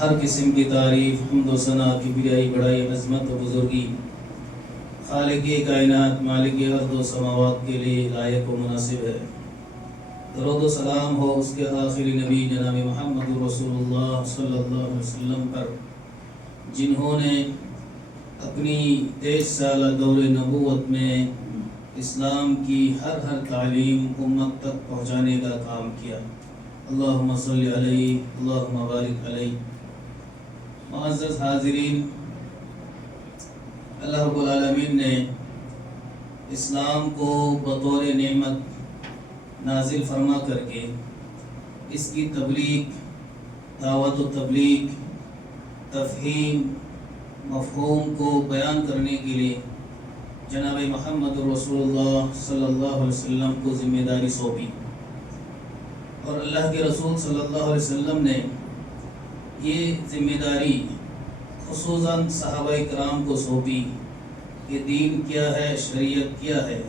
ہر قسم کی تعریف، حمد و ثنا، کبریائی، بڑائی، عظمت و بزرگی خالق کائنات، مالک ارض و سماوات کے لیے لائق و مناسب ہے۔ درود و سلام ہو اس کے آخری نبی جناب محمد رسول اللہ صلی اللہ علیہ وسلم پر، جنہوں نے اپنی 23 سالہ دور نبوت میں اسلام کی ہر تعلیم امت تک پہنچانے کا کام کیا۔ اللہم صلی علیہ، اللہم بارک علیہ۔ معزز حاضرین، اللہ رب العالمین نے اسلام کو بطور نعمت نازل فرما کر کے اس کی تبلیغ، دعوت و تبلیغ، تفہیم، مفہوم کو بیان کرنے کے لیے جناب محمد رسول اللہ صلی اللہ علیہ وسلم کو ذمہ داری سونپی، اور اللہ کے رسول صلی اللہ علیہ وسلم نے یہ ذمہ داری خصوصاً صحابہ کرام کو سونپی کہ دین کیا ہے، شریعت کیا ہے،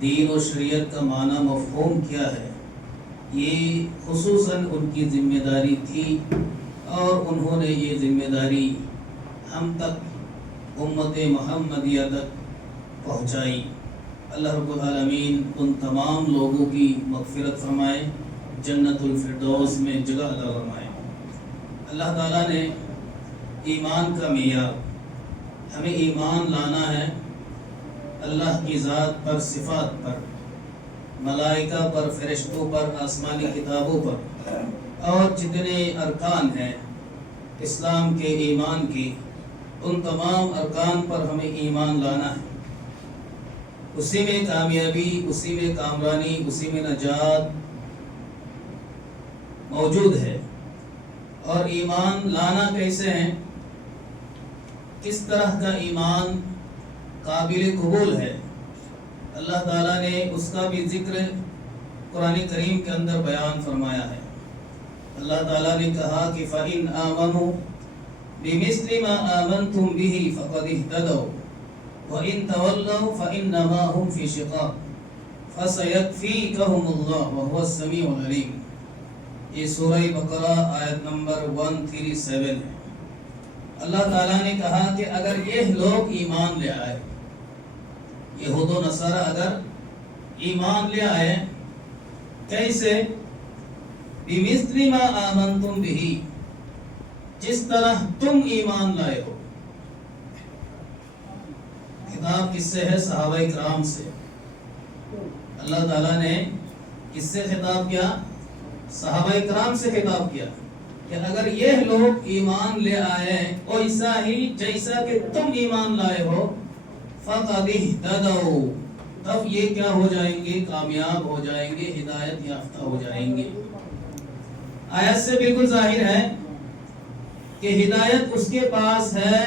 دین و شریعت کا معنی مفہوم کیا ہے، یہ خصوصاً ان کی ذمہ داری تھی، اور انہوں نے یہ ذمہ داری ہم تک، امت محمدیہ تک پہنچائی۔ اللہ رب العالمین ان تمام لوگوں کی مغفرت فرمائے، جنت الفردوس میں جگہ عطا فرمائے۔ اللہ تعالیٰ نے ایمان کا معیار، ہمیں ایمان لانا ہے اللہ کی ذات پر، صفات پر، ملائکہ پر، فرشتوں پر، آسمانی کتابوں پر، اور جتنے ارکان ہیں اسلام کے، ایمان کے، ان تمام ارکان پر ہمیں ایمان لانا ہے۔ اسی میں کامیابی، اسی میں کامرانی، اسی میں نجات موجود ہے۔ اور ایمان لانا کیسے ہیں، کس طرح کا ایمان قابل قبول ہے، اللہ تعالیٰ نے اس کا بھی ذکر قرآن کریم کے اندر بیان فرمایا ہے۔ اللہ تعالیٰ نے کہا کہ فَإِنْ آمَنُوا بِمِثْلِ مَا آمَنْتُمْ بِهِ فَقَدِ اهْتَدَوْا وَإِنْ تَوَلَّوْا فَإِنَّمَا هُمْ فِي شِقَاقٍ فَسَيَكْفِيكَهُمُ اللَّهُ وَهُوَ السَّمِيعُ الْعَلِيمُ۔ یہ سورہ بقرہ آیت نمبر 137 ہے۔ اللہ تعالیٰ نے کہا کہ اگر یہ لوگ ایمان لے آئے، یہود و نصارہ اگر ایمان لے آئے، کیسے؟ بِمِثْلِ مَا آمَنْتُمْ بِهِ، جس طرح تم ایمان لائے ہو۔ خطاب کس سے ہے؟ صحابہ کرام سے۔ اللہ تعالیٰ نے کس سے خطاب کیا؟ صحابہ کرام سے خطاب کیا کہ اگر یہ لوگ ایمان لے آئے ایسا ہی جیسا کہ تم ایمان لائے ہو، فَقَدِ اهْتَدَوْا، تب یہ کیا ہو جائیں گے؟ کامیاب ہو جائیں گے، ہدایت یافتہ ہو جائیں گے۔ آیت سے بالکل ظاہر ہے کہ ہدایت اس کے پاس ہے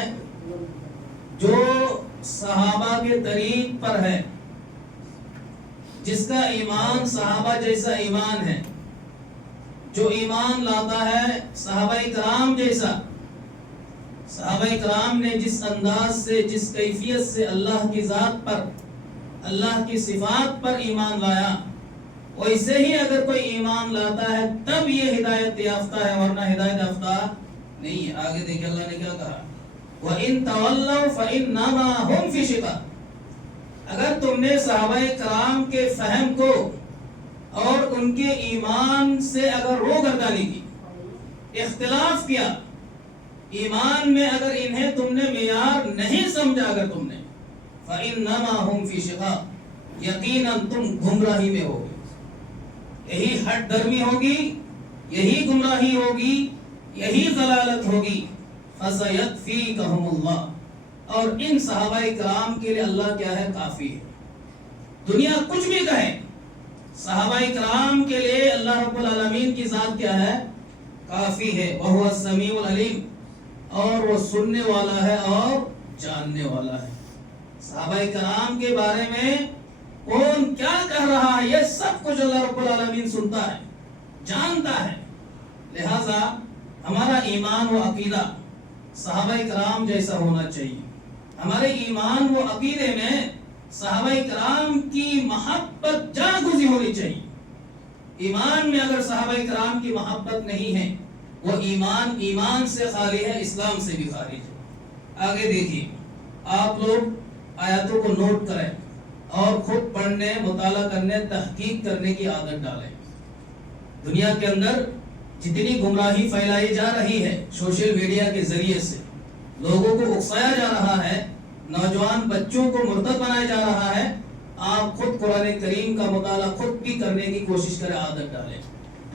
جو صحابہ کے طریق پر ہے، جس کا ایمان صحابہ جیسا ایمان ہے، جو ایمان لاتا ہے صحابہ کرام جیسا۔ صحابہ کرام نے جس انداز سے، جس کیفیت سے اللہ کی ذات پر، اللہ کی صفات پر ایمان لایا، ویسے ہی اگر کوئی ایمان لاتا ہے تب یہ ہدایت یافتہ ہے، ورنہ ہدایت یافتہ نہیں ہے۔ آگے دیکھیں اللہ نے کیا کہا، وَإِن تَوَلَّوْا فَإِنَّمَا هُمْ فِي شِقَاقٍ، اگر تم نے صحابہ کرام کے فہم کو اور ان کے ایمان سے اگر روگردانی کی، اختلاف کیا، ایمان میں اگر انہیں تم نے معیار نہیں سمجھا، اگر تم نے، فَإِنَّمَا هُمْ فِي شِقَاقٍ، یقیناً تم گمراہی میں ہوگے، یہی ہٹ درمی ہوگی، یہی گمراہی ہوگی، یہی ضلالت ہوگی۔ فَسَيَكْفِيكَهُمُ اللَّهُ، اور ان صحابہ کرام کے لیے اللہ کیا ہے؟ کافی ہے۔ دنیا کچھ بھی کہے، صحابہ کرام کے لیے اللہ رب العالمین کی ذات کیا ہے؟ کافی ہے۔ وَهُوَ السَّمِيعُ الْعَلِيمُ، اور وہ سننے والا ہے اور جاننے والا ہے۔ صحابہ کرام کے بارے میں کون کیا کہہ رہا ہے، یہ سب کچھ اللہ رب العالمین سنتا ہے، جانتا ہے۔ لہذا ہمارا ایمان و عقیدہ صحابہ کرام جیسا ہونا چاہیے۔ ہمارے ایمان و عقیدے میں صحابہ کرام کی محبت جا گزی ہونی چاہیے۔ ایمان میں اگر صحابہ کرام کی محبت نہیں ہے، وہ ایمان سے خالی ہے، اسلام سے بھی خارج ہے۔ آگے دیکھیے، آپ لوگ آیاتوں کو نوٹ کریں اور خود پڑھنے، مطالعہ کرنے، تحقیق کرنے کی عادت ڈالیں۔ دنیا کے اندر جتنی گمراہی پھیلائی جا رہی ہے سوشل میڈیا کے ذریعے سے، لوگوں کو اکسایا جا رہا ہے، نوجوان بچوں کو مرتد بنایا جا رہا ہے، آپ خود قرآن کریم کا مطالعہ خود بھی کرنے کی کوشش کریں، عادت ڈالیں۔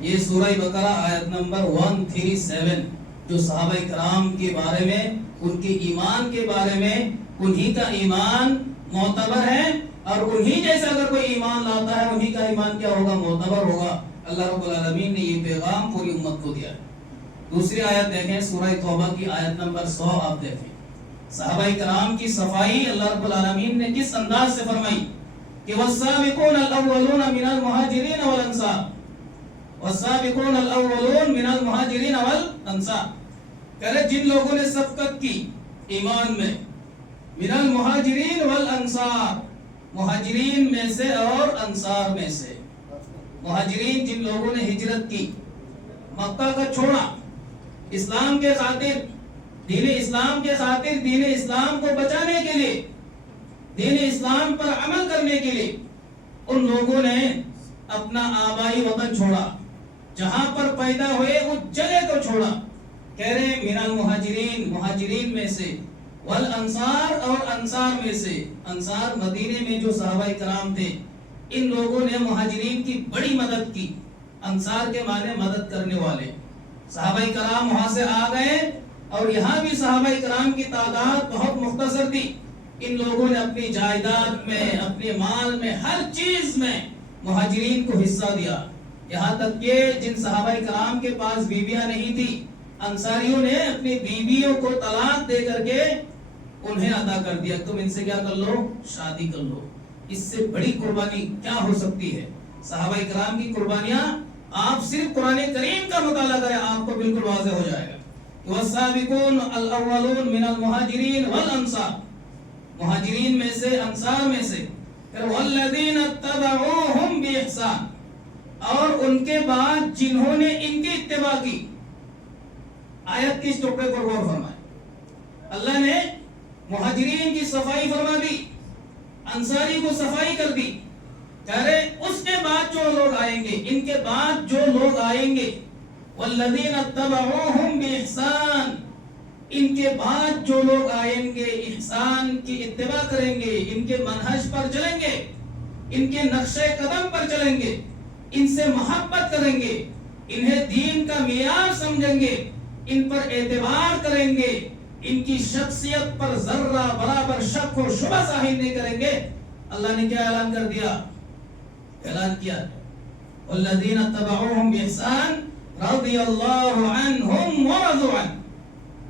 یہ سورہ بقرہ آیت نمبر 137 جو صحابہ کرام کے بارے میں، ان کے ایمان کے بارے میں، انہی کا ایمان معتبر ہے، اور انہی جیسا اگر کوئی ایمان لاتا ہے انہی کا ایمان کیا ہوگا؟ معتبر ہوگا۔ اللہ رب العالمین نے یہ پیغام پوری امت کو دیا ہے۔ دوسری آیت دیکھیں، سورہ توبہ کی آیت نمبر 100 آپ دیکھیں، صحابہ کرام کی صفائی اللہ رب العالمین نے کس انداز سے فرمائی کہ والسابقون الاولون من المہاجرین والانصار، والسابقون الاولون من المہاجرین والانصار، کہ جن لوگوں نے سبقت کی ایمان میں، من المہاجرین والانصار، مہاجرین میں سے اور انصار میں سے۔ مہاجرین جن لوگوں نے ہجرت کی، مکہ کا چھوڑا، اسلام کے خاطر، دین اسلام کے خاطر، دین اسلام کو بچانے کے لیے، دین اسلام پر عمل کرنے کے لیے، ان لوگوں نے اپنا آبائی وطن چھوڑا، جہاں پر پیدا ہوئے اس جگہ کو چھوڑا۔ کہہ رہے ہیں من المہاجرین، مہاجرین میں سے، والانصار، اور انصار میں سے۔ انصار مدینے میں جو صحابہ کرام تھے، ان لوگوں نے مہاجرین کی بڑی مدد کی۔ انصار کے معنی مدد کرنے والے۔ صحابہ کرام وہاں سے آ گئے، اور یہاں بھی صحابہ کرام کی تعداد بہت مختصر تھی۔ ان لوگوں نے اپنی جائیداد میں، اپنے مال میں، ہر چیز میں مہاجرین کو حصہ دیا۔ یہاں تک کہ جن صحابہ کرام کے پاس بیویاں نہیں تھی، انصاریوں نے اپنی بیویوں کو طلاق دے کر کے انہیں عطا کر دیا، تم ان سے کیا کر لو؟ شادی کر لو۔ اس سے بڑی قربانی کیا ہو سکتی ہے؟ صحابہ کرام کی قربانیاں، آپ صرف قرآن کریم کا مطالعہ کریں، آپ کو بالکل واضح ہو جائے گا۔ والسابقون الاولون من المہاجرین والانصار، مہاجرین میں سے، انصار میں سے، والذین اتبعوہم باحسان، اور ان کے بعد جنہوں نے ان کی اتباع کی۔ آیت کی اس ٹکڑے پر غور فرمائے، اللہ نے مہاجرین کی صفائی فرما دی، انصاری کو صفائی کر دی، کہہ رہے اس کے بعد جو لوگ آئیں گے، ان کے بعد جو لوگ آئیں گے، والذین اتبعوہم باحسان، ان کے بعد جو لوگ آئیں گے، احسان کی اتباع کریں گے، ان کے منہج پر چلیں گے، ان کے نقش قدم پر چلیں گے، ان سے محبت کریں گے، انہیں دین کا معیار سمجھیں گے، ان پر اعتبار کریں گے، ان کی شخصیت پر ذرہ برابر شک و شبہ ظاہر نہیں کریں گے۔ اللہ نے کیا اعلان کر دیا؟ اعلان کیا والذین اتبعوہم باحسان رضی اللہ عنہم ورضوا عنہ،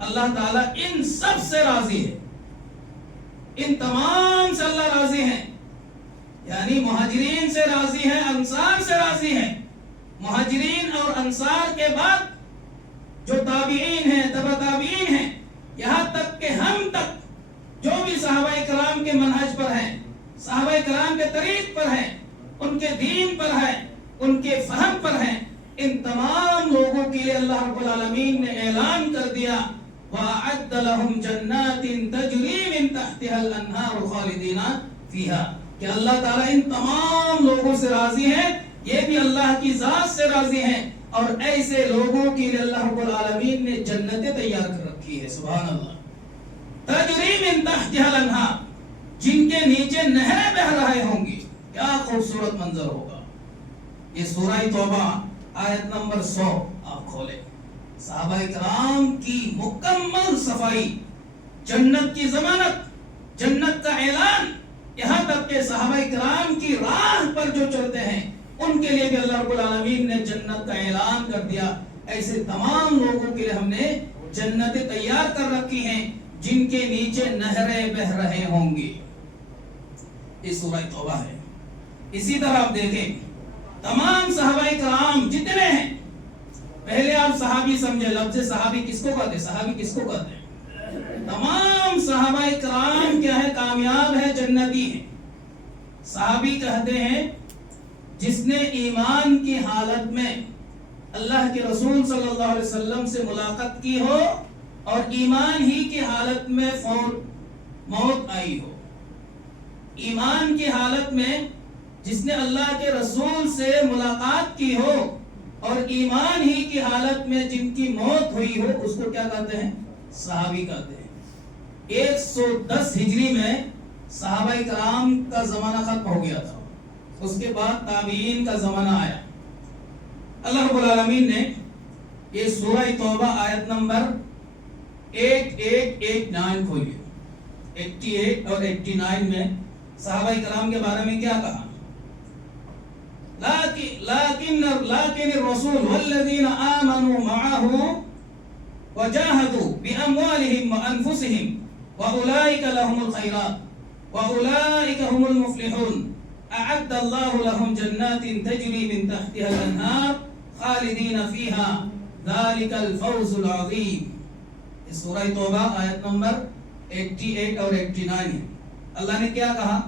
اللہ تعالیٰ ان سب سے راضی ہے، ان تمام سے اللہ راضی ہیں، یعنی مہاجرین سے راضی ہیں، انصار سے راضی ہیں۔ مہاجرین اور انصار کے بعد جو تابعین ہیں، تبع تابعین ہیں، یہاں تک کہ ہم تک جو بھی صحابہ کرام کے منہج پر ہیں، صحابہ کرام کے طریق پر ہیں، ان کے دین پر ہیں، ان کے فہم پر ہیں، ان تمام لوگوں کے لیے اللہ رب العالمین نے اعلان کر دیا وَأَعَدَّ لَهُمْ جَنَّاتٍ تَجْرِي مِن تَحْتِهَا الْأَنْهَارُ خَالِدِينَ فِيهَا، کہ اللہ تعالیٰ ان تمام لوگوں سے راضی ہیں، یہ بھی اللہ کی ذات سے راضی ہیں، اور ایسے لوگوں کے لیے اللہ رب العالمین نے جنتیں تیار کر رکھی ہے۔ سبحان اللہ۔ تجری من تحتها الانہار، جن کے نیچے نہریں بہ رہے ہوں گی، کیا خوبصورت منظر ہوگا۔ یہ سورہ توبہ آیت نمبر 100 آپ کھولیں، صحابہ کرام کی مکمل صفائی، جنت کی ضمانت، جنت کا اعلان، یہاں تک کہ صحابہ کرام کی راہ پر جو چلتے ہیں ان کے لیے بھی اللہ رب العالمین نے جنت کا اعلان کر دیا۔ ایسے تمام لوگوں کے لیے ہم نے جنتیں تیار کر رکھی ہیں جن کے نیچے نہریں بہ رہے ہوں گی۔ یہ سورہ توبہ ہے۔ اسی طرح آپ دیکھیں تمام صحابہ کرام جتنے ہیں، پہلے آپ صحابی سمجھے، لفظ صحابی کس کو کہتے ہیں؟ صحابی کس کو کہتے ہیں؟ تمام صحابہ کرام کیا ہے؟ کامیاب ہے، جنتی ہیں۔ صحابی کہتے ہیں جس نے ایمان کی حالت میں اللہ کے رسول صلی اللہ علیہ وسلم سے ملاقات کی ہو اور ایمان ہی کی حالت میں موت آئی ہو. ایمان کی حالت میں جس نے اللہ کے رسول سے ملاقات کی ہو اور ایمان ہی کی حالت میں جن کی موت ہوئی ہو, اس کو کیا کہتے ہیں؟ صحابی کہتے ہیں. 110 ہجری میں صحابہ کرام کا زمانہ ختم ہو گیا تھا. اس کے بعد تابعین کا زمانہ آیا. اللہ رب العالمین نے یہ سورہ توبہ آیت نمبر 8889 کھولی. 88 اور 89 میں صحابہ کرام کے بارے میں کیا کہا؟ لیکن الرسول والذین آمنوا معه وجاهدوا بأموالهم وأنفسهم وأولئك لهم الخيرات وأولئك هم المفلحون أعد الله لهم جنات تجري من تحتها الأنهار خالدین فیہا ذالک الفوز العظیم. اس سورہ توبہ آیت نمبر 88 اور 89 ہے. اللہ نے کیا کہا؟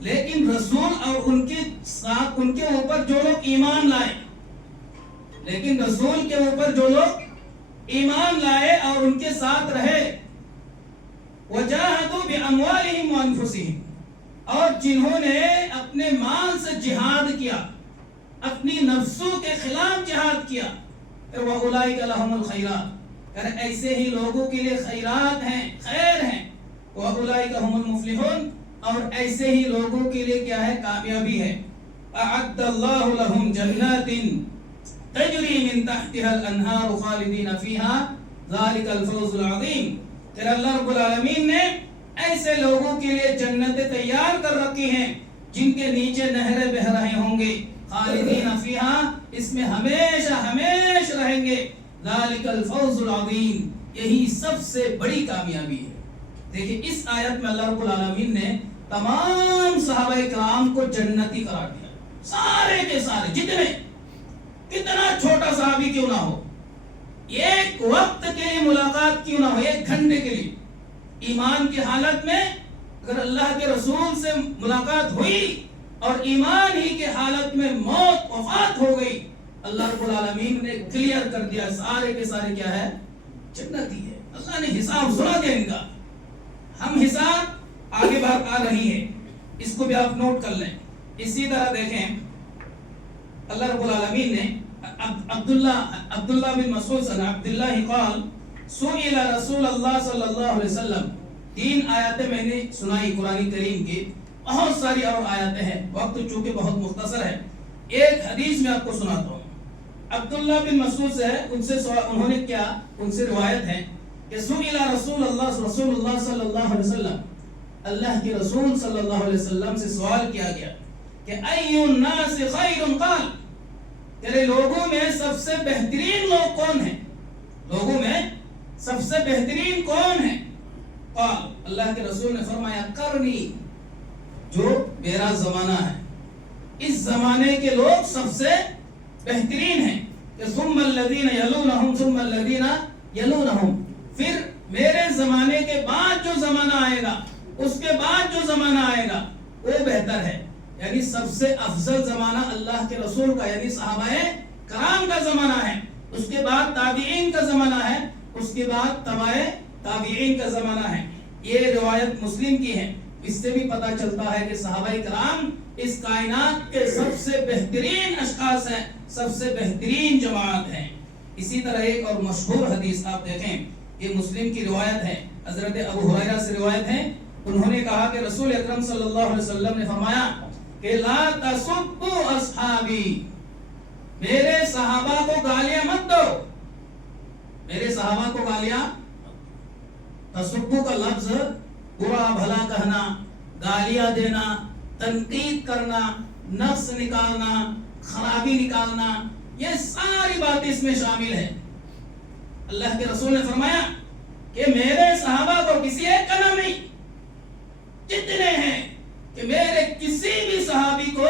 لیکن رسول اور ان کے ساتھ ان کے اوپر جو لوگ ایمان لائے, لیکن رسول کے اوپر جو لوگ ایمان لائے اور ان کے ساتھ رہے, وجاہدوا باموالہم وانفسہم, اور جنہوں نے اپنے مال سے جہاد کیا, اپنی نفسوں کے خلاف جہاد کیا, وَأُولَئِكَ لَهُمُ الْخَيْرَاتِ, ایسے ہی لوگوں کے لیے خیرات ہیں, خیر ہیں. وَأُولَئِكَ هُمُ الْمُفْلِحُونَ, اور ایسے ہی لوگوں کے لیے کیا ہے؟ کامیابی ہے. أَعَدَّ اللَّهُ لَهُمْ جَنَّاتٍ تَجْرِي مِن تَحْتِهَا الْأَنْهَارُ خَالِدِينَ فِيهَا ذَلِكَ الْفَوْزُ الْعَظِيمُ. پھر اللہ رب العالمین نے ایسے لوگوں کے لیے جنتیں تیار کر رکھی ہیں جن کے نیچے نہریں بہہ رہے ہوں گے. خالدین فیہا, اس میں ہمیشہ ہمیشہ رہیں گے. ذالک الفوز العظیم, یہی سب سے بڑی کامیابی ہے. دیکھیں اس آیت میں اللہ رب العالمین نے تمام صحابہ کرام کو جنتی قرار دیا. سارے کے سارے, جتنے, کتنا چھوٹا صحابی کیوں نہ ہو, ایک وقت کے لیے ملاقات کیوں نہ ہو, 1 گھنٹے کے لیے ایمان کی حالت میں اگر اللہ کے رسول سے ملاقات ہوئی اور ایمان ہی کے حالت میں موت وفات ہو گئی, اللہ رب العالمین نے کلیئر کر دیا سارے کے سارے کیا ہے؟ جنتی ہے. اللہ نے حساب سنا دیا ان کا. ہم حساب آگے بات آ رہی ہے, اس کو بھی آپ نوٹ کر لیں. اسی طرح دیکھیں اللہ رب العالمین نے عبداللہ بن مسعود سے عبداللہ قال سئل رسول اللہ صلی اللہ علیہ وسلم, 3 آیاتیں میں نے سنائی قرآن کریم کی, بہت ساری اور آیاتیں ہیں, وقت چونکہ بہت مختصر ہے. ایک حدیث میں آپ کو سناتا ہوں. عبداللہ بن مسعود سے انہوں نے کیا, ان سے روایت ہے کہ سئل رسول اللہ صلی اللہ علیہ وسلم, اللہ کے رسول صلی اللہ علیہ وسلم سے سوال کیا گیا کہ ای الناس خیر, قال, تیرے لوگوں میں سب سے بہترین لوگ کون ہیں؟ لوگوں میں سب سے بہترین کون ہیں؟ قال, اللہ کے رسول نے فرمایا قرنی, جو میرا زمانہ ہے, اس زمانے کے لوگ سب سے بہترین ہیں. کہ ثم الذین یلونہم ثم الذین یلونہم, پھر میرے زمانے کے بعد جو زمانہ آئے گا, اس کے بعد جو زمانہ آئے گا وہ بہتر ہے. یعنی سب سے افضل زمانہ اللہ کے رسول کا یعنی صحابہ کرام کا زمانہ ہے, اس کے بعد تابعین کا زمانہ ہے, اس کے بعد تبع تابعین کا زمانہ ہے. یہ روایت مسلم کی ہے. اس سے بھی پتہ چلتا ہے کہ صحابہ کرام اس کائنات کے سب سے بہترین اشخاص ہیں, سب سے بہترین جماعت ہیں. اسی طرح ایک اور مشہور حدیث آپ دیکھیں, یہ مسلم کی روایت ہے, حضرت ابو ہریرہ سے روایت ہے. انہوں نے کہا کہ رسول اکرم صلی اللہ علیہ وسلم نے فرمایا کہ لا تسبوا اصحابی, میرے صحابہ کو گالیاں مت دو, میرے صحابہ کو گالیاں. تسبو کا لفظ برا بھلا کہنا, گالیاں دینا, تنقید کرنا, نفس نکالنا, خرابی نکالنا, یہ ساری باتیں اس میں شامل ہے. اللہ کے رسول نے فرمایا کہ میرے صحابہ کو کسی ایک کا نام نہیں, جتنے ہیں, کہ میرے کسی بھی صحابی کو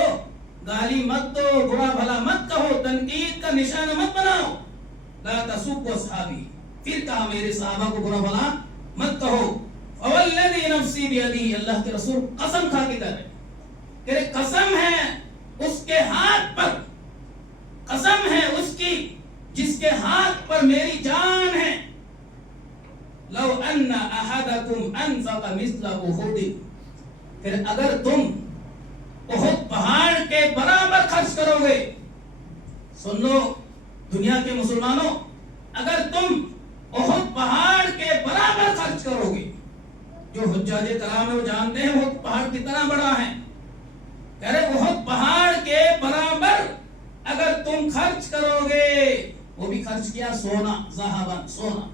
گالی مت دو, برا بھلا مت کہو, تنقید کا نشانہ مت بناؤ. لا تسبوا اصحابی, پھر کہا میرے صحابہ کو برا بھلا مت کہو. فوالذی نفسی بیدی, اللہ کے رسول قسم کھا کے کہہ رہے کہ قسم ہے اس کے ہاتھ پر, قسم ہے اس کی جس کے ہاتھ پر میری جان ہے، لو ان احدکم انفق مثل احد، پھر اگر تم احد پہاڑ کے برابر خرچ کرو گے، سن لو دنیا کے مسلمانوں، اگر تم احد پہاڑ کے برابر خرچ کرو گے، جو حجاج کرام ہے وہ جانتے ہیں احد پہاڑ کتنا بڑا ہے، کہہ رہے احد پہاڑ کے برابر اگر تم خرچ کرو گے، وہ بھی خرچ کیا سونا، ذہباً سونا،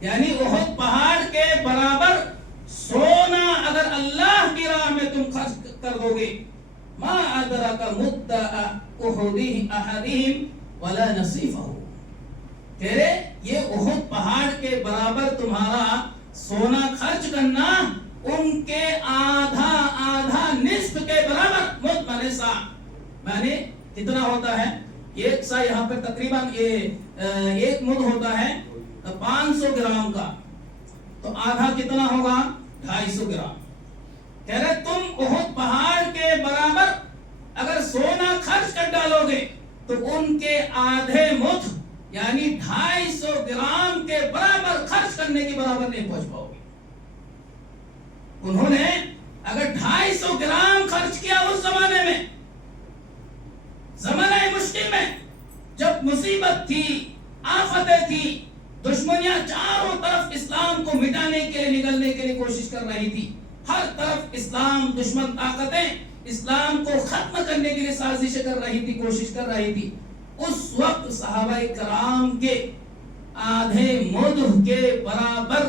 یعنی احد پہاڑ کے برابر سونا اگر اللہ کی راہ میں تم خرچ کر دو گے، ما ادرک مد احدہم ولا نصیفہ، کہہ رہے یہ احد پہاڑ کے برابر تمہارا سونا خرچ کرنا ان کے آدھا نصف کے برابر، مد مانے سا، مانے کتنا ہوتا ہے ایک سا، یہاں پر تقریباً ایک مد ہوتا ہے 500 گرام کا، تو آدھا کتنا ہوگا 250 گرام، کہہ رہے تم احد پہاڑ کے برابر اگر سونا خرچ کر ڈالو گے تو ان کے آدھے مد یعنی 250 گرام کے برابر خرچ کرنے کے برابر نہیں پہنچ پاؤ گے۔ انہوں نے اگر 250 گرام خرچ کیا اس زمانے میں، زمانہ مشکل میں، جب مصیبت تھی، آفتیں تھی، دشمنیاں چاروں طرف اسلام کو مٹانے کے لیے نگلنے کے لیے کوشش کر رہی تھی، ہر طرف اسلام دشمن طاقتیں اسلام کو ختم کرنے کے لیے سازشیں کر رہی تھی، کوشش کر رہی تھی، اس وقت صحابہ کرام کے آدھے مد کے برابر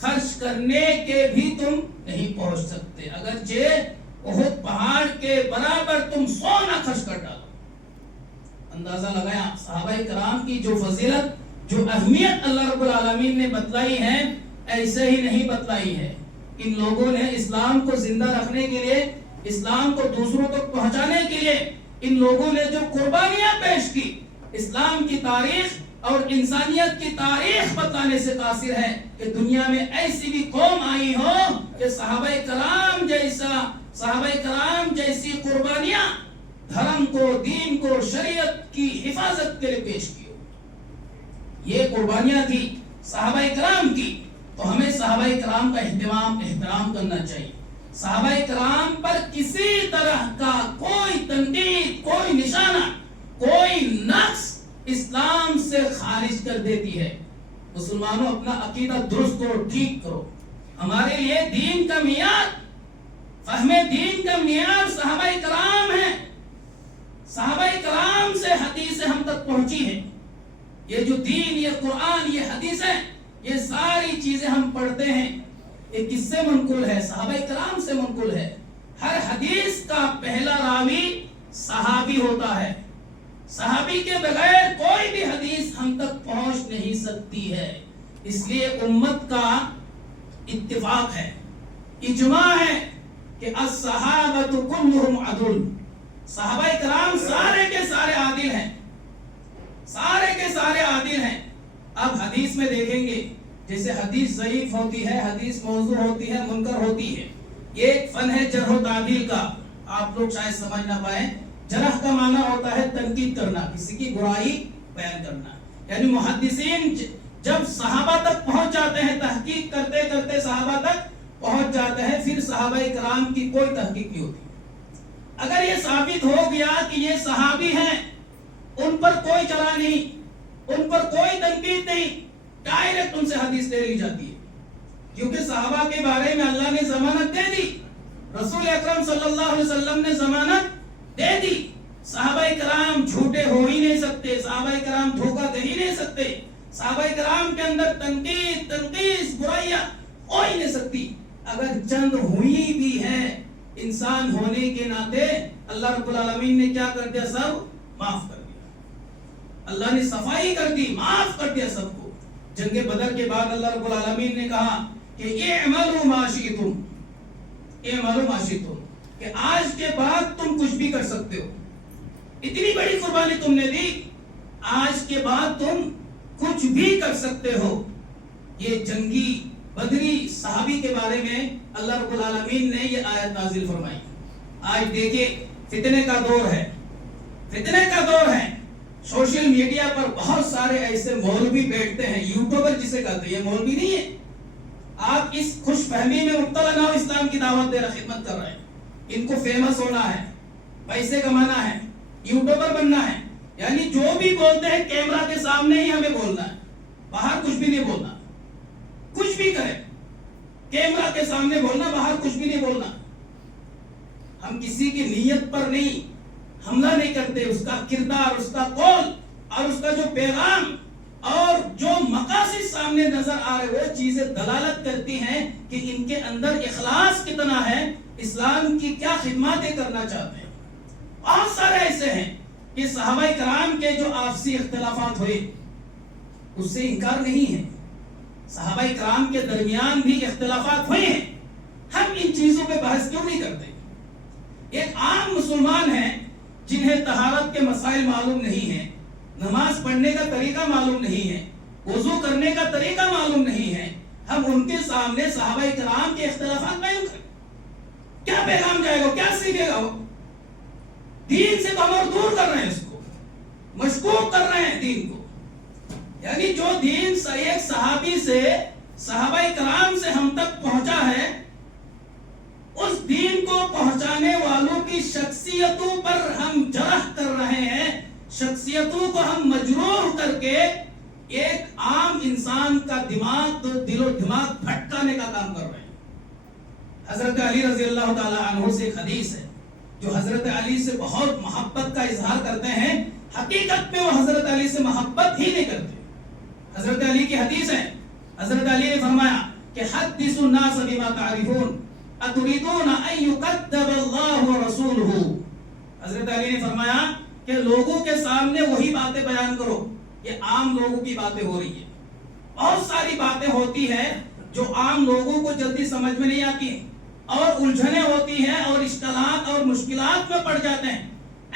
خرچ کرنے کے بھی تم نہیں پہنچ سکتے، اگرچہ احد پہاڑ کے برابر تم سونا خرچ کر ڈالو۔ اندازہ لگایا صحابہ کرام کی جو فضیلت، جو اہمیت اللہ رب العالمین نے بتلائی ہے، ایسے ہی نہیں بتلائی ہے۔ ان لوگوں نے اسلام کو زندہ رکھنے کے لیے، اسلام کو دوسروں تک پہنچانے کے لیے ان لوگوں نے جو قربانیاں پیش کی، اسلام کی تاریخ اور انسانیت کی تاریخ بتانے سے قاصر ہے کہ دنیا میں ایسی بھی قوم آئی ہو کہ صحابہ کرام جیسی قربانیاں دھرم کو، دین کو، شریعت کی حفاظت کے لیے پیش کی ہو۔ یہ قربانیاں تھی صحابہ کرام کی، تو ہمیں صحابہ کرام کا احترام کرنا چاہیے۔ صحابہ کرام پر کسی طرح کا کوئی تنقید، کوئی نشانہ، کوئی نقص اسلام سے خارج کر دیتی ہے۔ مسلمانوں اپنا عقیدہ درست کرو، ٹھیک کرو۔ ہمارے لیے دین کا معیار، فہم دین کا معیار صحابہ کرام ہیں۔ صحابہ کرام سے حدیثیں ہم تک پہنچی ہیں۔ یہ جو دین، یہ قرآن، یہ حدیثیں، یہ ساری چیزیں ہم پڑھتے ہیں، یہ کس سے منقول ہے؟ صحابہ کرام سے منقول ہے۔ ہر حدیث کا پہلا راوی صحابی ہوتا ہے۔ صحابی کے بغیر کوئی بھی حدیث ہم تک پہنچ نہیں سکتی ہے۔ اس لیے امت کا اتفاق ہے، اجماع ہے کہ الصحابۃ کلھم عدل، صحابہ کرام سارے کے سارے عادل ہیں، سارے کے سارے عادل ہیں۔ اب حدیث میں دیکھیں گے، جیسے حدیث ضعیف ہوتی ہے، حدیث موضوع ہوتی ہے، منکر ہوتی ہے، یہ ایک فن ہے جرح و تعدیل کا۔ آپ لوگ شاید سمجھ نہ پائیں، جرح کا معنی ہوتا ہے تنقید کرنا، کسی کی برائی بیان کرنا، یعنی محدثین جب صحابہ تک پہنچ جاتے ہیں، تحقیق کرتے کرتے صحابہ تک پہنچ جاتے ہیں، پھر صحابہ کرام کی کوئی تحقیق نہیں ہوتی۔ اگر یہ ثابت ہو گیا کہ یہ صحابی ہیں، ان پر کوئی چلا نہیں، ان پر کوئی تنقید نہیں، ڈائریکٹ ان سے حدیث لے لی جاتی ہے، کیونکہ صحابہ کے بارے میں اللہ نے ضمانت دے دی، رسول اکرم صلی اللہ علیہ وسلم نے ضمانت دے دی۔ صحابہ کرام جھوٹے ہو ہی نہیں سکتے، صحابہ کرام دھوکہ دے ہی نہیں سکتے، صحابہ کرام کے اندر تنقید، تنقیص، برائیاں ہو ہی نہیں سکتی۔ اگر چند ہوئی بھی ہے، انسان ہونے کے ناطے اللہ رب العالمین نے کیا کر دیا؟ سب معاف کر دیا، اللہ نے صفائی کر دی، معاف کر دیا سب کو۔ جنگ بدر کے بعد اللہ رب العالمین نے کہا کہ اعملوا ما شئتم، اعملوا ما شئتم، کہ آج کے بعد تم کچھ بھی کر سکتے ہو، اتنی بڑی قربانی تم نے دی، آج کے بعد تم کچھ بھی کر سکتے ہو۔ یہ جنگی بدری صحابی کے بارے میں اللہ رب العالمین نے یہ آیت نازل فرمائی۔ آج دیکھیں فتنے کا دور ہے، فتنے کا دور ہے، سوشل میڈیا پر بہت سارے ایسے مولوی بیٹھتے ہیں، یوٹیوبر جسے کہتے ہیں، یہ مولوی نہیں ہے. آپ اس خوش فہمی میں مبتلا نہ ہو، اسلام کی دعوت دے رہے، خدمت کر رہے ہیں. ان کو فیمس ہونا ہے، پیسے کمانا ہے، یوٹیوبر بننا ہے، یعنی جو بھی بولتے ہیں کیمرہ کے سامنے ہی ہمیں بولنا ہے، باہر کچھ بھی نہیں بولنا. کچھ بھی کرے کیمرہ کے سامنے بولنا، باہر کچھ بھی نہیں بولنا. ہم کسی کی نیت پر نہیں حملہ نہیں کرتے، اس کا کردار، اس کا قول اور اس کا جو پیغام اور جو مقاصد سامنے نظر آ رہے وہ چیزیں دلالت کرتی ہیں کہ ان کے اندر اخلاص کتنا ہے، اسلام کی کیا خدماتیں کرنا چاہتے ہیں. بہت سارے ایسے ہیں کہ صحابہ کرام کے جو آپسی اختلافات ہوئے اس سے انکار نہیں ہے، صحابہ کرام کے درمیان بھی اختلافات ہوئے ہیں. ہم ان چیزوں پہ بحث کیوں نہیں کرتے؟ ایک عام مسلمان ہیں جنہیں طہارت کے مسائل معلوم نہیں ہیں، نماز پڑھنے کا طریقہ معلوم نہیں ہے، وضو کرنے کا طریقہ معلوم نہیں ہے، ہم ان کے سامنے صحابہ کرام کے اختلافات بیان کریں، کیا پیغام جائے گا؟ کیا سیکھے گا؟ وہ دین سے تو ہم اور دور کر رہے ہیں، اس کو مشکوک کر رہے ہیں دین کو. یعنی جو دین ایک صحابی سے، صحابہ کرام سے ہم تک پہنچا ہے، اس دین کو پہنچانے والوں کی شخصیتوں پر ہم جرح کر رہے ہیں، شخصیتوں کو ہم مجروح کر کے ایک عام انسان کا دماغ، دل و دماغ بھٹکانے کا کام کر رہے ہیں. حضرت علی رضی اللہ تعالی عنہ سے ایک حدیث ہے جو حضرت علی سے بہت محبت کا اظہار کرتے ہیں، حقیقت میں وہ حضرت علی سے محبت ہی نہیں کرتے. حضرت علی کی حدیث ہے، حضرت علی نے فرمایا کہ حدثوا الناس بما تعرفون اتريدون ان يكذب الله ورسوله. حضرت علی نے فرمایا کہ لوگوں کے سامنے وہی باتیں بیان کرو، یہ عام لوگوں کی باتیں ہو رہی ہیں. بہت ساری باتیں ہوتی ہیں جو عام لوگوں کو جلدی سمجھ میں نہیں آتی ہیں اور الجھنیں ہوتی ہیں اور اشکالات اور مشکلات میں پڑ جاتے ہیں.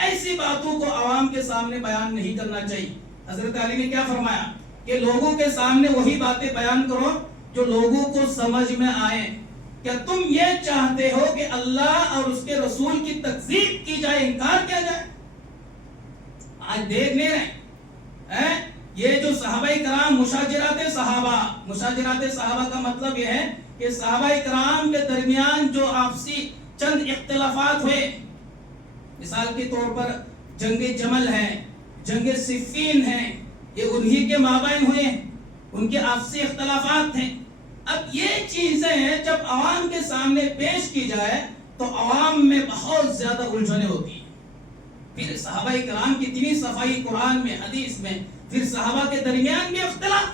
ایسی باتوں کو عوام کے سامنے بیان نہیں کرنا چاہیے. حضرت علی نے کیا فرمایا کہ لوگوں کے سامنے وہی باتیں بیان کرو جو لوگوں کو سمجھ میں آئیں. کیا تم یہ چاہتے ہو کہ اللہ اور اس کے رسول کی تکذیب کی جائے، انکار کیا جائے؟ آج دیکھ نہیں رہے یہ جو صحابہ کرام مشاجرات صحابہ کا مطلب یہ ہے کہ صحابہ کرام کے درمیان جو آپسی چند اختلافات ہوئے، مثال کے طور پر جنگ جمل ہے، جنگ صفین ہے، یہ انہی کے مابین ہوئے، ان کے آپسی اختلافات تھے. اب یہ چیزیں ہیں جب عوام کے سامنے پیش کی جائے تو عوام میں بہت زیادہ الجھنیں ہوتی ہیں. پھر صحابہ کرام کی اتنی صفائی قرآن میں، حدیث میں، پھر صحابہ کے درمیان بھی اختلاف،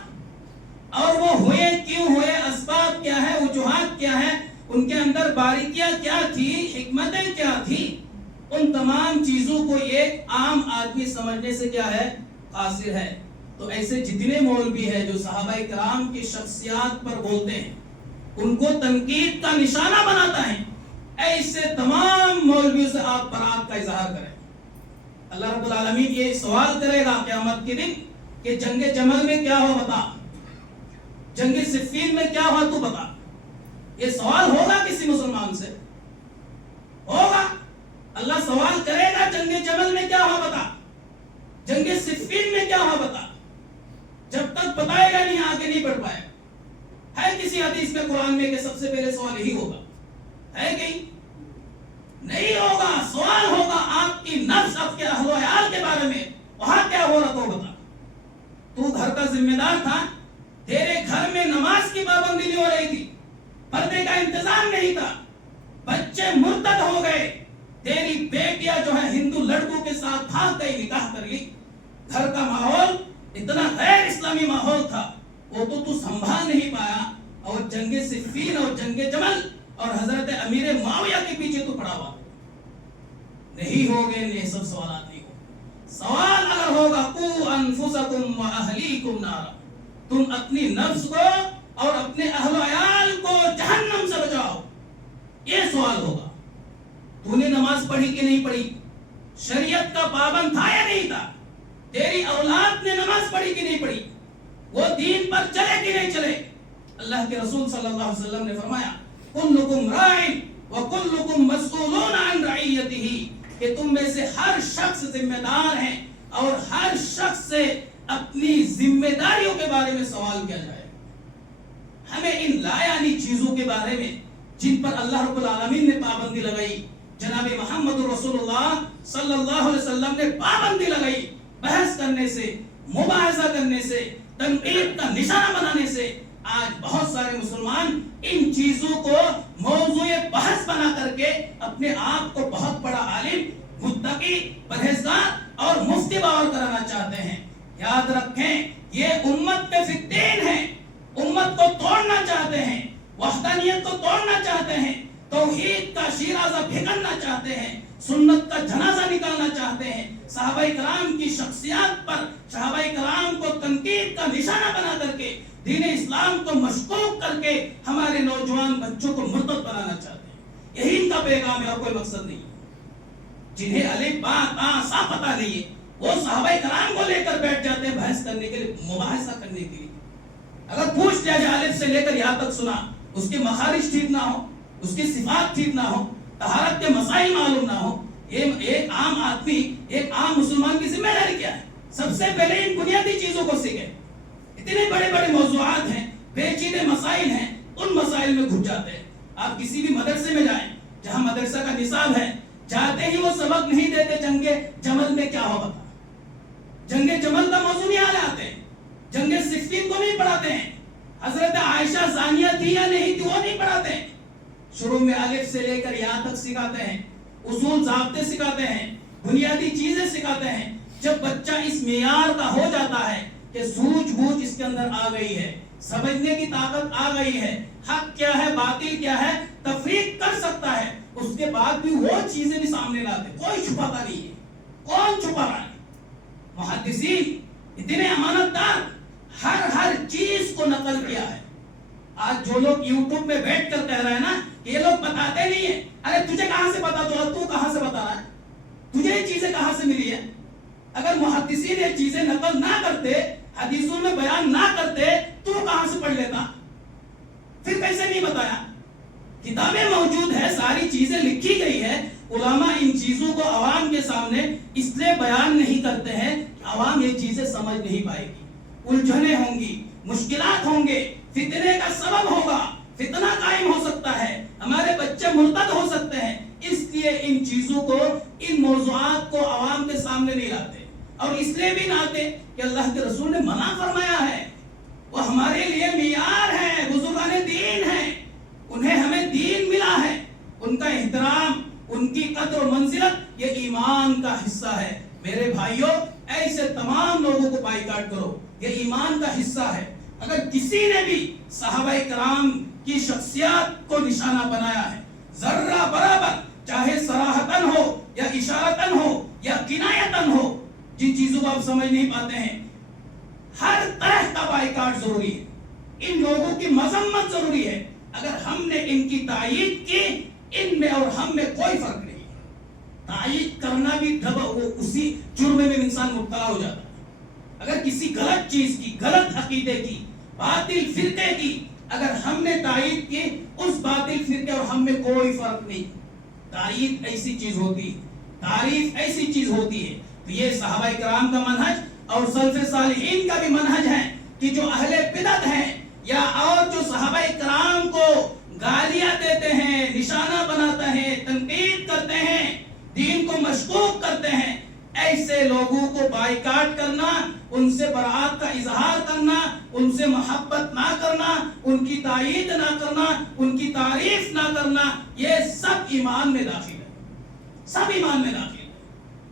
اور وہ ہوئے کیوں ہوئے، اسباب کیا ہے، وجوہات کیا ہے، ان کے اندر باریکیاں کیا تھی، حکمتیں کیا تھی، ان تمام چیزوں کو ایک عام آدمی سمجھنے سے کیا ہے، قاصر ہے. تو ایسے جتنے مولوی ہیں جو صحابہ کرام کی شخصیات پر بولتے ہیں، ان کو تنقید کا نشانہ بناتا ہے، ایسے تمام مولویوں سے آپ برات کا اظہار کریں. اللہ رب العالمین یہ سوال کرے گا قیامت کے دن کہ جنگ جمل میں کیا ہوا بتا، جنگ صفین میں کیا ہوا تو بتا. یہ سوال ہوگا کسی مسلمان سے، ہوگا. اللہ سوال کرے گا جنگ جمل میں کیا ہوا بتا، جنگ صفین میں کیا ہوا بتا. جب تک بتائے گا نہیں آگے نہیں بڑھ پائے. ہے کسی حدیث میں قرآن میں کہ سب سے پہلے سوال یہی ہوگا؟ ہے کہ نہیں ہوگا؟ سوال ہوگا آپ کی نفس، آپ کے اہل و عیال کے بارے میں، وہاں کیا ہو رہا تو بتا. تو گھر کا ذمہ دار تھا، تیرے گھر میں نماز کی پابندی نہیں ہو رہی تھی، پردے کا انتظام نہیں تھا، بچے مرتد ہو گئے، تیری بیٹیاں جو ہے ہندو لڑکوں کے ساتھ بھاگ گئی، نکاح کر لی، گھر کا ماحول اتنا غیر اسلامی ماحول تھا، وہ تو سنبھال نہیں پایا، اور جنگ صفین اور جنگ جمل اور حضرت امیر معاویہ کے پیچھے تو پڑا ہوا. نہیں ہوگے، یہ سب سوالات نہیں ہو. سوال اگر ہوگا قو انفسکم واہلیکم نارا، تم اپنی نفس کو اور اپنے اہل و عیال کو جہنم سے بچاؤ، یہ سوال ہوگا. تو نے نماز پڑھی کہ نہیں پڑھی، شریعت کا پابند تھا یا نہیں تھا، تیری اولاد نے نماز پڑھی کہ نہیں پڑھی، وہ دین پر چلے کہ نہیں چلے. اللہ کے رسول صلی اللہ علیہ وسلم نے فرمایا کلکم راع وکلکم مسئولون عن رعیتہ، کہ تم میں سے ہر شخص ذمہ دار ہے اور ہر شخص سے اپنی ذمہ داریوں کے بارے میں سوال کیا جائے. ہمیں ان لایعنی چیزوں کے بارے میں جن پر اللہ رب العالمین نے پابندی لگائی، جناب محمد رسول اللہ صلی اللہ علیہ وسلم نے پابندی لگائی، بحث کرنے سے، مباحثہ کرنے سے، تنقید کا نشانہ بنانے سے آج بہت سارے مسلمان ان چیزوں کو موضوع بحث بنا کر کے اپنے آپ کو بہت بڑا عالم، متقی، پرہیزگار اور مفتی باور کرانا چاہتے ہیں. یاد رکھیں یہ امت کے فتین ہیں، امت کو توڑنا چاہتے ہیں، وحدانیت کو توڑنا چاہتے ہیں، توحید کا شیرازہ بھگڑنا چاہتے ہیں، سنت کا جنازہ نکالنا چاہتے ہیں، صحابہ کرام کی شخصیات پر صحابہ کرام کو تنقید کا نشانہ بنا کر کے دین اسلام کو مشکوک کر کے ہمارے نوجوان بچوں کو مرتد بنانا چاہتے ہیں. یہی ان کا پیغام ہے اور کوئی مقصد نہیں. جنہیں الف با تا سا پتہ نہیں ہے وہ صحابہ کرام کو لے کر بیٹھ جاتے ہیں بحث کرنے کے لیے، مباحثہ کرنے کے لیے. اگر پوچھ لیا جائے الف سے لے کر یہاں تک سنا، اس کے مخارج ٹھیک نہ ہو، اس کی صفات ٹھیک نہ ہو، طہارت کے مسائل معلوم نہ ہو، ایک عام آدمی، ایک عام مسلمان کی ذمہ داری کیا ہے؟ سب سے پہلے ان بنیادی چیزوں کو سیکھے. اتنے بڑے بڑے موضوعات ہیں، پیچیدے مسائل ہیں، ان مسائل میں گھس جاتے ہیں. آپ کسی بھی مدرسے میں جائیں جہاں مدرسہ کا نصاب ہے، جاتے ہی وہ سبق نہیں دیتے جنگ جمل میں کیا ہوگا. جنگ جمل کا موضوع نہیں لاتے ہیں، جنگ صفین کو نہیں پڑھاتے ہیں، حضرت عائشہ زانیہ تھی یا نہیں تھی وہ نہیں پڑھاتے ہیں. شروع میں الف سے لے کر یہاں تک سکھاتے ہیں، اصول ضابطے سکھاتے ہیں، بنیادی چیزیں سکھاتے ہیں. جب بچہ اس معیار کا ہو جاتا ہے کہ سوجھ بوجھ اس کے اندر آ گئی ہے، سمجھنے کی طاقت آ گئی ہے، حق کیا ہے باطل کیا ہے تفریق کر سکتا ہے، اس کے بعد بھی وہ چیزیں بھی سامنے لاتے، کوئی چھپاتا نہیں ہے. کون چھپا رہا ہے؟ محدثین اتنے امانت دار ہر چیز کو نقل کیا ہے. آج جو لوگ یوٹیوب میں بیٹھ کر کہہ رہے ہیں نا کہ یہ لوگ بتاتے نہیں ہیں، ارے تجھے کہاں سے پتا، تو کہاں سے بتا رہا ہے؟ تجھے یہ چیزیں کہاں سے ملی ہے؟ اگر محدثین یہ چیزیں نقل نہ کرتے، حدیثوں میں بیان نہ کرتے، تو کہاں سے پڑھ لیتا؟ پھر کیسے نہیں بتایا؟ کتابیں موجود ہے، ساری چیزیں لکھی گئی ہے. علماء ان چیزوں کو عوام کے سامنے اس لیے بیان نہیں کرتے ہیں کہ عوام یہ چیزیں سمجھ نہیں پائے گی، الجھنیں ہوں گی، مشکلات ہوں گے، فتنے کا سبب ہوگا، فتنہ قائم ہو سکتا ہے، ہمارے بچے مرتد ہو سکتے ہیں. اس لیے ان چیزوں کو، ان موضوعات کو عوام کے سامنے نہیں لاتے. اور اس لیے بھی نہ آتے کہ اللہ کے رسول نے منع فرمایا ہے، وہ ہمارے لیے معیار ہیں، بزرگان دین ہیں، انہیں ہمیں دین ملا ہے، ان کا احترام، ان کی قدر و منزلت یہ ایمان کا حصہ ہے. میرے بھائیوں ایسے تمام لوگوں کو بائیکاٹ کرو، یہ ایمان کا حصہ ہے. اگر کسی نے بھی صحابہ کرام کی شخصیات کو نشانہ بنایا ہے، ذرہ برابر، چاہے صراحتاً ہو یا اشارتاً ہو یا کنایتاً ہو، جن چیزوں کو آپ سمجھ نہیں پاتے ہیں، ہر طرح کا بائیکاٹ ضروری ہے. ان لوگوں کی مذمت ضروری ہے. اگر ہم نے ان کی تائید کی، ان میں اور ہم میں کوئی فرق نہیں. تائید کرنا بھی اسی جرم میں انسان مبتلا ہو جاتا ہے. اگر کسی غلط چیز کی، غلط عقیدے کی، باطل فرقے کی اگر ہم نے تائید کی، اس باطل فرقے اور ہم میں کوئی فرق نہیں. تائید ایسی چیز ہوتی ہے، تعریف ایسی چیز ہوتی ہے. تو یہ صحابہ کرام کا منہج اور سلف صالحین کا بھی منہج ہے کہ جو اہل بدعت ہیں یا اور جو صحابہ کرام کو گالیاں دیتے ہیں، نشانہ بناتے ہیں، تنقید کرتے ہیں، دین کو مشکوک کرتے ہیں، ایسے لوگوں کو بائیکاٹ کرنا، ان سے برات کا اظہار کرنا، ان سے محبت نہ کرنا، ان کی تائید نہ کرنا، ان کی تعریف نہ کرنا، یہ سب ایمان میں داخل ہے، سب ایمان میں داخل ہے.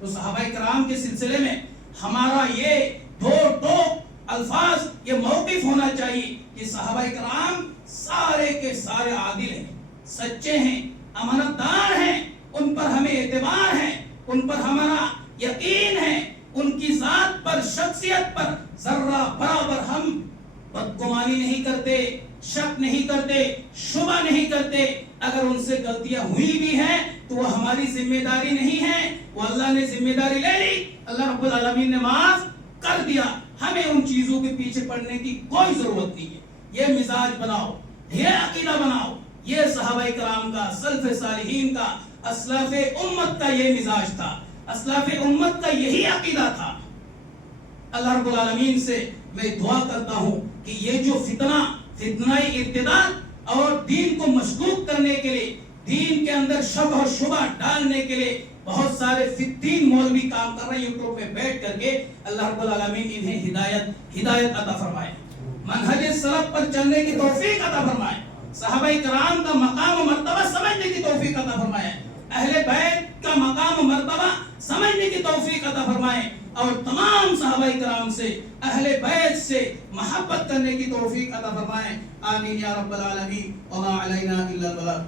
تو صحابہ کرام کے سلسلے میں ہمارا یہ دو ٹوک الفاظ، یہ موقف ہونا چاہیے کہ صحابہ کرام سارے کے سارے عادل ہیں، سچے ہیں، امانت دار ہیں، ان پر ہمیں اعتبار ہے، ان پر ہمارا یقین ہے، ان کی ذات پر، شخصیت پر ذرہ برابر ہم بدگمانی نہیں کرتے، شک نہیں کرتے، شبہ نہیں کرتے. اگر ان سے غلطیاں ہوئی بھی ہیں تو وہ ہماری ذمہ داری نہیں ہے، وہ اللہ نے ذمہ داری لے لی، اللہ رب العالمین نے معاف کر دیا. ہمیں ان چیزوں کے پیچھے پڑنے کی کوئی ضرورت نہیں ہے. یہ مزاج بناؤ، یہ عقیدہ بناؤ. یہ صحابہ کرام کا، سلف صالحین کا، اسلاف امت کا یہ مزاج تھا، اسلاف امت کا یہی عقیدہ تھا. اللہ رب العالمین سے میں دعا کرتا ہوں کہ یہ جو فتنہ ارتداد اور دین کو مشکوک کرنے کے لیے، دین کے اندر شک اور شبہ ڈالنے کے لیے بہت سارے فتین مولوی کام کر رہے ہیں یوٹیوب پہ بیٹھ کر کے، اللہ رب العالمین انہیں ہدایت عطا فرمائے، منہج سلف پر چلنے کی توفیق عطا فرمائے، صحابہ کرام کا مقام و مرتبہ سمجھنے کی توفیق عطا فرمائے، اہل بیت کا مقام و مرتبہ سمجھنے کی توفیق عطا فرمائے، اور تمام صحابہ کرام سے، اہل بیت سے محبت کرنے کی توفیق عطا فرمائے، آمین یا رب العالمین، وما علینا الا البلاغ۔